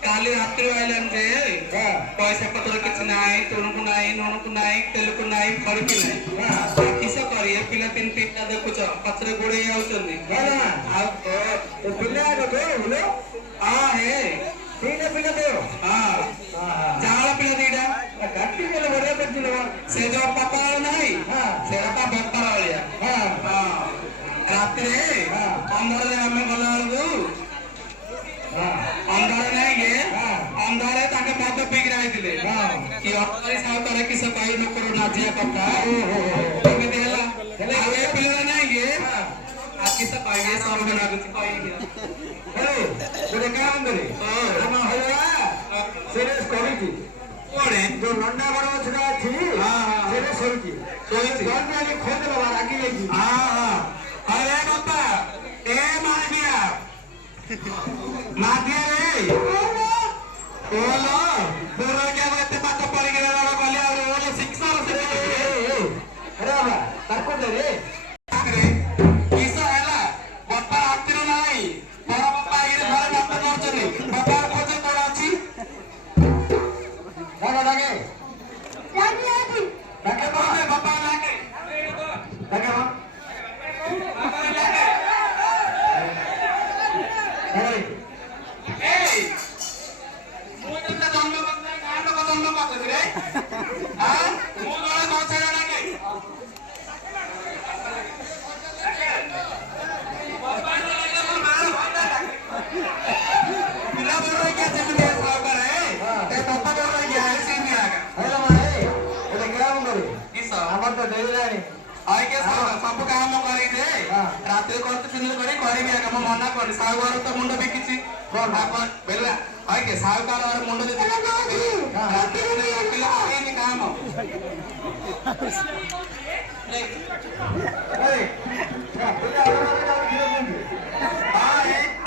काली रात्री वाले पैसा पत्र किसी ना तुणकू ना नुणकू ना तेलुकू ना फड़की ना किस करी पिला तीन तीन देखुच पत्र गोड़े जाल पिला दीटा से जो पकड़ नहीं से बेपार रात्रि अंधार आम गला अंधार नहीं अंधारे पद पिक रही कि अठारी किस कई लोक नाचिया कथा पिला नहीं किस କହିବେ ସରଗ ଲାଗୁଛି କହିବି ଗୋଟେ କାମ କରେ ଆମ ହେଲା ସେରେ କରୁଛି କୋଣେ ଯୋଉ ଲଣ୍ଡା ବଡ ଗଛଟା ଅଛି ସେରେ ସରୁଛି ଶୋଇଛି ଜଲ୍ଦି ଖୋଜ ବାବା ରାଗି ଯାଇଛି ହରେ ବାପା ଏ ମାଦିଆ ମାଦିଆ ରେ ଓଲୋ ପୁରୋକିଆ ଏତେ ପାଠ ପଢିକି ରଡ କଲି ଆଉ ଓଲୋ ଶିକ୍ଷାର ସେ ଆରେ ବାବା ତାକୁ ରେ କିସ ହେଲା ବାପା ରାତିରୁ ନାହିଁ ବଡ ବାପା ଆଗରେ ଘରେ ବାପ କରୁଛନ୍ତି ବାପା ଖୋଜ କଣ ଅଛି ଡାକେ ଡାକେ ଡାକେ କହୁଛେ ବାପା ଡାକେ ଡାକେ ବାପା ଡାକେ ଏଇ ମୁଁ ତତେ ଜନ୍ମ କରିଥିଲି କାହା ଲୋକ ଜନ୍ମ କରିଥିଲି ରେ ମୁଁ ଜଣେ କଂସାର ଡାକେ ପିଲା ବଡ ହେଇକି ଅଛି ତୁମେ ସହକାରେ ଏ ବାପା ବଡ ହେଇକି ଅଛି ସିନି ଆଗା ହେଲା ମାରେ ଗୋଟେ କାମ କରେ କିସ ଆମର ତ ଡେରିଲାଣି ଆଇକେ ସବୁ କାମ କରିଦେ ରାତିରେ କରତେ ଦିନ କରି କରିବି ଆଗ ମୁଁ ମନା କରି ସାହୁକାର ତ ମୁଣ୍ଡ ବିକିଛି ବେଲା ଆଇକେ ସାହୁକାର ମୁଣ୍ଡ ଯଦି ରାତିରେ ରାତିରେ କରିନି କାମ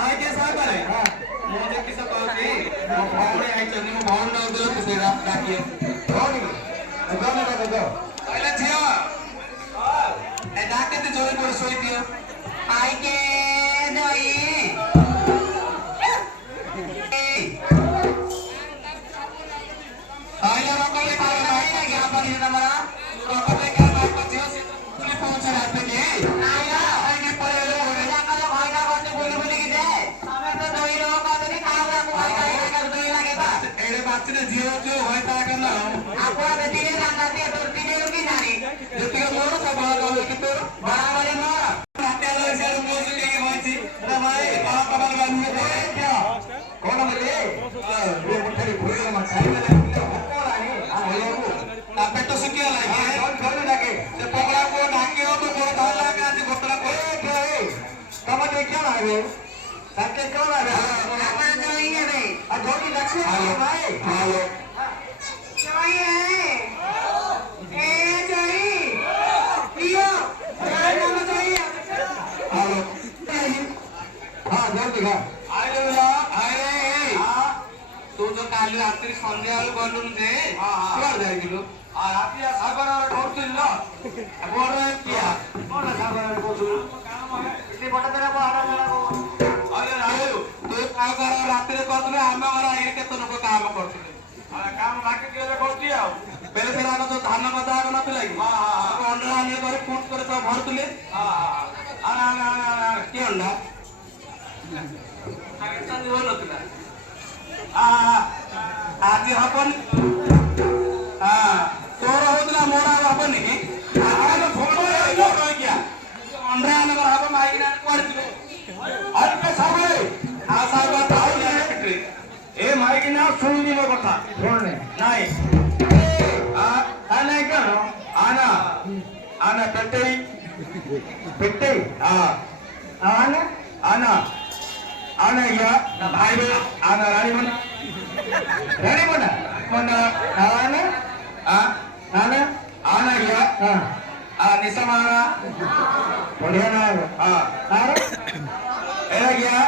ଆଇକେ ସାହୁକାରେ ମୁଁ ଯେ କିସ କହୁଛି ମୋ ଭଉଣୀ ଆଇଛନ୍ତି ମୋ ଭଉଣୀ ନଦେଲ ତୁ ସେଇଟା ଡାକିଏ କହିଲେ ଝିଅ ଏ ଡାକେତେ ଜୋରେ করে ଶୋଇ ଦିଅ ଆଇକେ ଜଇ ଆଇଲା ରକଲେ ଖାଇ ଲାଗି আপনি ତମର ରକଲେ କା ବାପ ଝିଅ ସେ ତୁଲି ପହୁଁଚ ରାତେ କେ ଆଇଲା ଆଇକେ ପଳେ लो ଯାକଲ ଭାଇକା করতে বলি বলি কি দে ଆମେ ତ ଦଇ ର କାଦନି ଖାওয়া को ଭାଇ ଖାଇ का ଦଇ লাগে বা এড়ে বাচ্চাদের ঝিও ঝিও হয় তা কেন আপনা বেটিরে রান্না দিয়ে তোর দিনে কি জানি যেতে মোর সব বড় কিন্তু বাড়াবাড়ি মোর রাতে আলো এসে মোর সুকে হইছি না ভাই বাবা বাবা বানিয়ে দে কোন বলে ও মুঠে ভুলে মা খাইলে কোলানি তা পেট সুকে লাগে কোন ডাকে সে পকড়া কো ডাকে ও তো বড় ধর লাগে আজ গোটলা কো তবে দেখো না রে তাকে কোন আরে আমরা জই নেবে আর ধরি ডাকছে ভাই হ্যালো জয় এ জয় ইয়ো নাম জয় হ্যালো हां जल्दी खा আরে আরে তু তো কাল রাত্রি সন্ধ্যা হল গলুন যে কুয়ার যাইছিল আর রাত্রি সাগর আর ঢোকছিল বড় কিয়া কোন সাগর বলছু ইতি বটা দেনা বাহারা দেনা আরে রাজু তুই সাগর রাত্রি করছিলে আমি আর আগে কেত লোক কাম করছিলে আর কাম বাকি কেলে করছি আও বেলে সেরা তো ধান কথা আগ নଥିଲା কি অন্ডা আনি করে ফুট করে সব ভরতুলে আরে আরে কি অন্ডা আগে তো জীবন নଥିଲା ଆଜି ହବନି ତୋର ହଉଥିଲା ମୋର ଆଉ ହବନି କି ଅଣ୍ଡା ଆନଙ୍କର ହବ ମାଇକିନା କୁଆଡେ ए माइक ना सुनी मो कथा सुनने नहीं आना क्या आना आना पेटे पेटे आना आना आना या भाई आना रानी मना मना आना आना आना या निसमाना बढ़िया ना आना एरा गया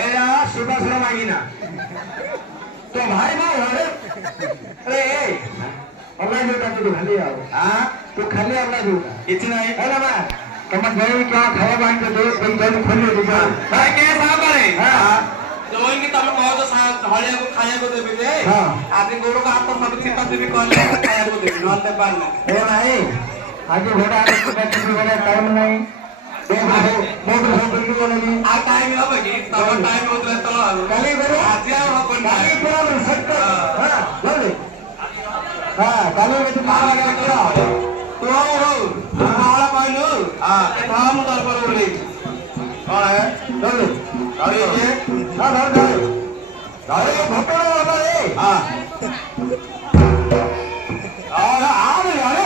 एरा सुबह सुबह मांगीना तो भाई भाई अरे अल्लाह जो तू खाली आओ तू खाली अल्लाह जो इतना ही है ना तुम गए क्या खाया बांध दो तुम जब खोली दिखा भाई के साहब करे जोई की तब कहो तो हड़िया को खाया को देबे जे आदि गोरो का हाथ सब चिपा देबे कहले खाया को देबे नते पार ना ए नहीं आगे घोड़ा आगे बैठ के बड़ा टाइम नहीं आ टाइम हो कि तब टाइम होतले तो काली करो आज हो काली पूरा सत्य हां बोले हां काली में तो मार लगा क्या तो हो माला पाइलो काम दर पर बोले कौन है बोले अरे ये हां धर धर अरे भोपड़ा वाला है हां और आ रे अरे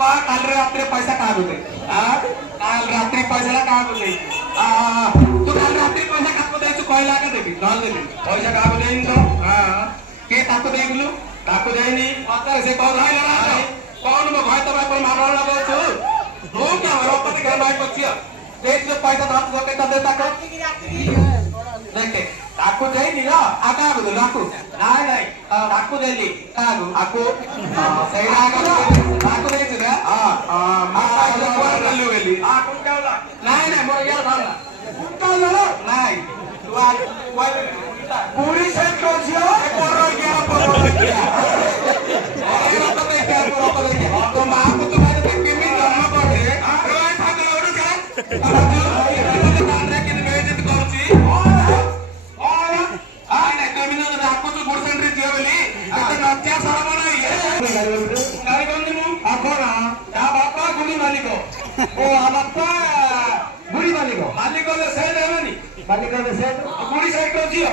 काल रात्री पैसा कागू दे काल रात्री पैशाला कागू दे तू काल रात्री पैसा काकू द्यायचं कळला का देवी नल देवी पैसा काकू देईन तो के ताकू देईगलु ताकू देईनी पचार से कौन है ना कौन मो भाई तो भाई पर मारवा लगो तू तू क्या हो पति घर भाई पछिया देख जो पैसा धात को के दे ताको देखे ताकू देईनी ना आका बोल ताकू नाही नाही ताकू देली कागू आकू सही ताकू देईच ना माता कोण गल्लू गेली कोण कावला नाही नाही मोर यार झाला कोण कावला नाही तू आ पूरी सेट कौन सी हो पोरो गया पोरो गया अरे तो मैं क्या पोरो कर दिया तो मां को तो मैंने देख के भी जमा कर दे रोए ठाकर उड़ जा तो कान रे के बेइज्जत करची नहीं तो मिनो आपको तो गुड सेंटर दियो बोली तो नच्या शरम नहीं है गाड़ी कौन दिमु आकोना या बापा गुडी मालिको ओ आ बापा गुडी मालिको मालिको ले सेट है नहीं मालिको ले सेट गुडी सेट को जियो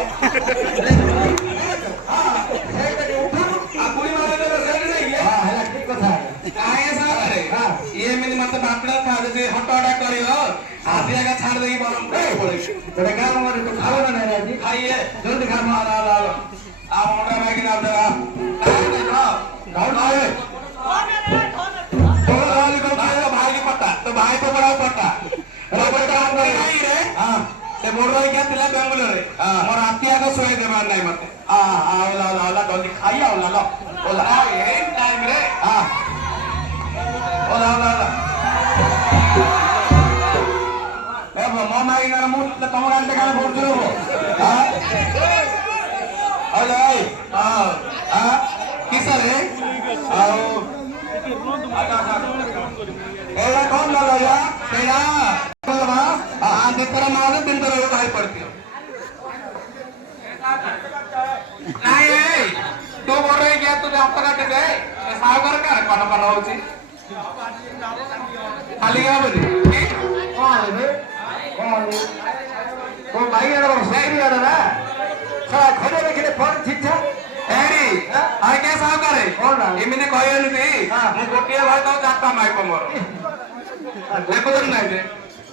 हां सेट के ऊपर आ गुडी मालिको ले सेट नहीं है हां है ठीक कथा है काहे सा करे हां ये मिनी मत बापड़ा था जे हटोड़ा करियो आधी जगह छाड़ देगी बरम पड़े तेरे काम में तो खाओ ना राजी खाइए जल्दी खा मार आ मोटा भाई की नाम जरा काहे नहीं खा कौन है तो वाली को भाई की पट्टा तो भाई को बड़ा पट्टा पट्टा नहीं रे हां ते मोड़ रही क्या तिला बेंगलोर रे मोर आतिया का सोए देवार नहीं मते ओला जल्दी खाइया ओला ए टाइम रे ओला मामा इनार मुंह तो कम घंटे का बोल दो अरे किस रे आओ एला कौन ला या तेरा बोलवा दे तेरा मार दिन तो भाई पड़ती हो नहीं तू बोल रही क्या तू जाप काट दे सागर का कौन होची खाली क्या बोली कौन है ओ भाई यार वो सही यार ना साला खड़े रखे फोन ठीक था एडी आय के साहब करे कौन ना इमिने कहयो नी मु गोटिए भाई तो जाता माई को मोर देखो तो नहीं दे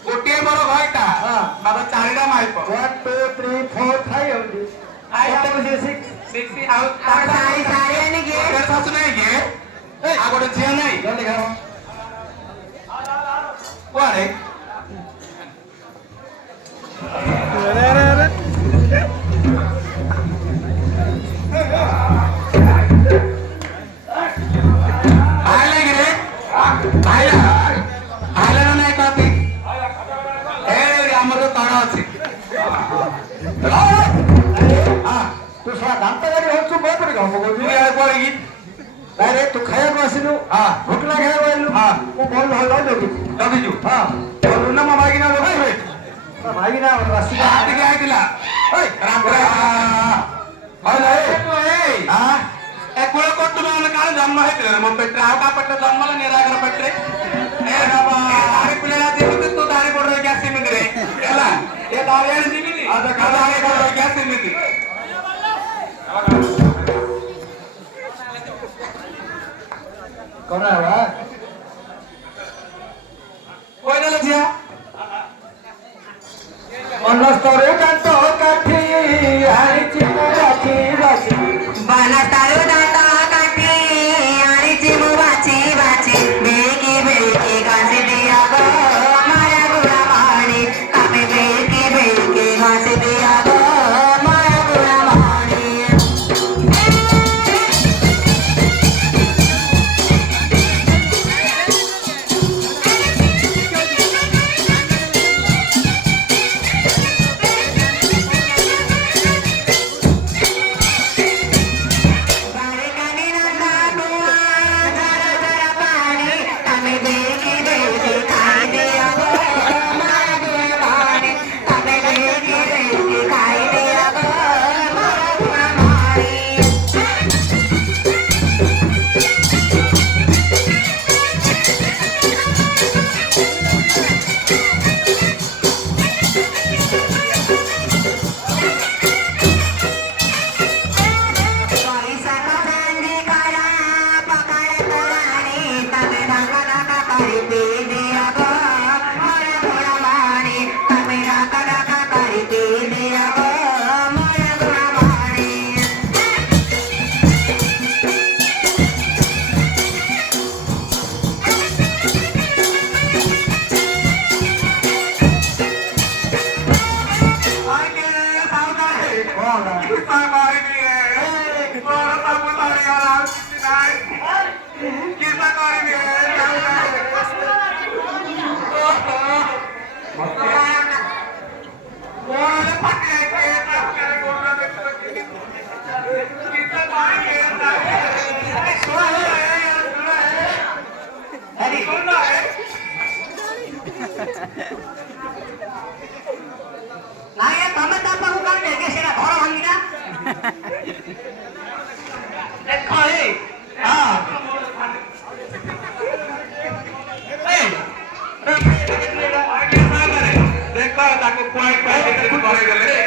गोटिए मोर भाईटा बाबा चारिटा माई को 1 2 3 4 5 ओनली आई तो 6 आउट सारी सारी नहीं के तेरे साथ नहीं के आ गोटे झिया नहीं जल्दी खाओ वारे तू खाया आसिलु भुकला खाया मु बोल जल्दी जु ना मागी ना मागी ना रास्ता आते के आइतिला ओए रात्रे हले ए कोळ कोट्टु माने काल जन्म हेतिले मो पेट्रे आ का पट्टे जन्मला निरागर पेट्रे ए बाबा दारी पिलेला दिमिति तू दारी पडरे क्या सिमिति रे एला ए दारी आनी दिमिति आ का दारी पडरे क्या सिमिति कौन है बा कोई ना लजिया बनस्तरे कांतो काठी आरी चिमु बाची बाची बनस्तरे कांतो काठी आरी चिमु बाची बाची बेकी बेकी घास दिया गो माया गुड़ा पानी कापे बेकी बेकी घास दिया गो माया गुड़ा पानी ନାଇଁ ତମେ ତା ପାଖକୁ କାହିଁ ନେଇକି ସେଇଟା ଘର ଭାଙ୍ଗିନା ଦେଖ ଦେଖ ତାକୁ କୁଆଇ କରେଇଦେଲେ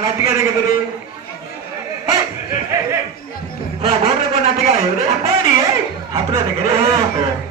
नाटिका देखे तरी नाटिका हाथ देखे